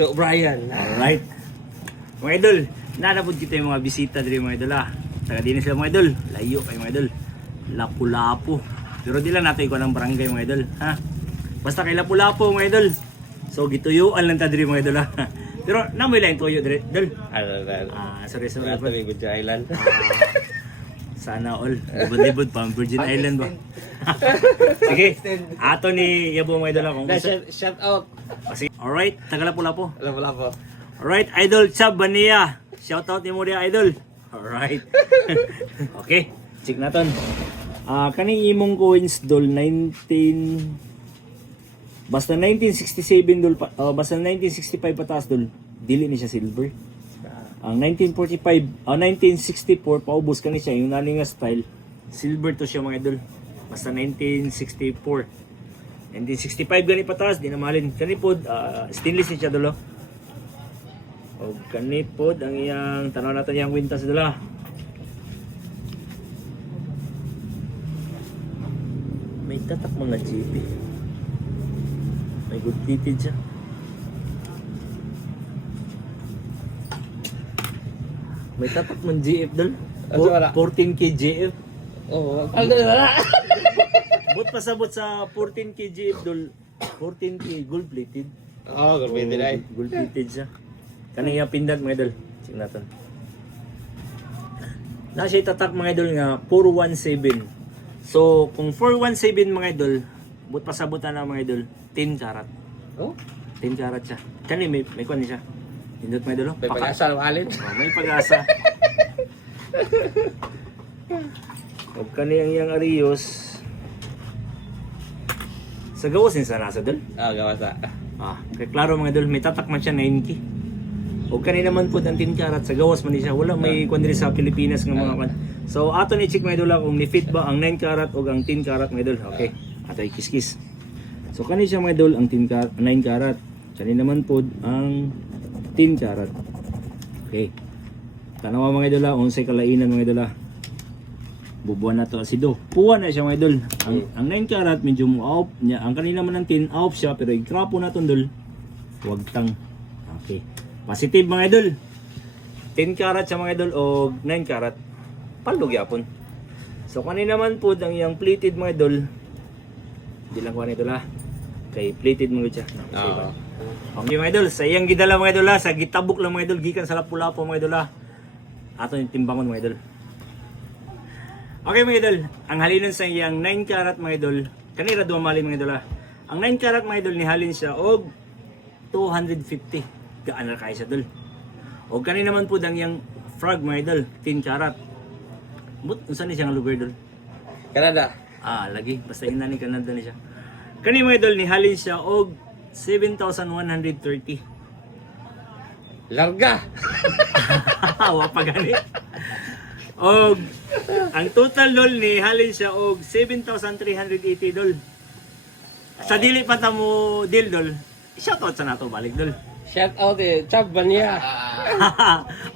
So, Brian. Alright. Mga idol, nanapod kita yung mga bisita dito mga idol Taga din sila mga idol. Layo kayo mga idol. Lapu-lapu. Pero di lang natin ikaw ng barangay mga idol. Ha? Basta kay Lapu-lapu mga idol. So gituyuan lang ta diri mga idol Pero namoy lang tuyo diri idol. Sorry. Ato may Good Island. Sana all. Libod-libod pa ang Virgin Island ba. Sige. Ato ni Yabo mga idol kung gusto. Shout out. Sige. Alright, taga Lapu-lapu. Wala po. Alright, Idol Chab Bania. Shout out ni mo dia Idol. Alright. Okay, check natin. Kaning imong coins dol 19 basta 1967 dol basta 1965 pataas dol. Dili ni siya silver. Ang 1945, 1964 paubos kani siya yung nani nga style. Silver to siya mga idol. Basta 1964. 1965 gani pataas di na mahalin. Kani pod stainless ni siya dolo. O kani pod ang iyang tanaw natin yang wintas dala. May tatak mga GP. May good fitted siya. May tatak man GF dol. 14k GF. Oh, But pasabot sa 14k GF dol. 14k gold plated. oh, gold plated ay. Gold plated siya. Kanang iyang pindat mga idol. Check natin. Na siya tatak mga idol nga 417. So kung 417 mga idol, but pasabutan na mga idol, 10 karat. Oh, 10 karat siya. Kani may kuan siya. Pindot mga idol. may pag-asa ng alin. May pag-asa. O kani ang iyang Arios. Sa gawas din sa nasa dol. Gawasa. Kaya klaro mga idol, may tatak man siya 9K. O kani naman po ang 10 karat sa gawas man siya. Wala may kuan diri sa Pilipinas nga mga kuan. So ato ni check mga idol kung ni fit ba ang 9 karat o ang 10 karat mga idol. Okay. Ato ikis-kis. So kani siya mga idol ang 10 karat, 9 karat. Kani naman po ang 10 karat. Okay. Tanawa mga idol unsay kalainan mga idol bubuan na to asido. Puwan na siya mga idol. Ang 9 karat medyo mo off niya. Ang kanina man ng 10 off siya pero ikrapo na to dol. Huwag tang. Okay. Positive mga idol. 10 karat siya mga idol o 9 karat. Palog yapon. So kanina naman po ang iyang plated mga idol. Di lang kuha nito kay plated mga siya. Okay mga idol, sa iyang gidala mga idol sa gitabok lang mga idol gikan sa Lapu-Lapu mga idol ato yung timbangon mga idol. Okay mga idol, ang halinon sa iyang 9 karat mga idol, kanira duwa malin mga idol Ang 9 karat mga idol ni halin siya og 250. Gaan na kaya siya dol. O kani naman po ang iyang frog mga idol, 10 karat. But unsa ni siya nga lugar dol? Canada. Lagi basta ina ni Canada ni siya. Kani mga idol ni halin siya og 7,130. Larga. Wa pa gani. Og ang total dol ni halin siya og 7,380 dol. Sa dili pa ta mo deal dol. Shoutout sa nato balik dol. Shout out Chab Bania.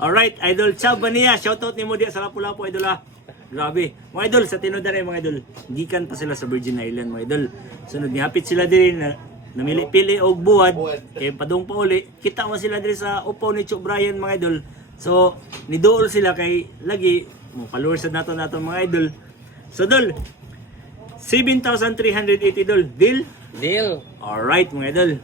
Alright, Idol Chab Bania, shoutout nimo diya sa Lapu-Lapu idol Grabe. Mga idol sa tinuod mga idol. Gikan pa sila sa Virgin Island mga idol. Sunod ni hapit sila diri na namili-pili og buwad kay padung pa uli. Kita mo sila diri sa upaw ni Chok Brian mga idol. So, niduol sila kay lagi mo followers nato mga idol. So dol 7,380 dol. Deal? Deal. Alright mga idol.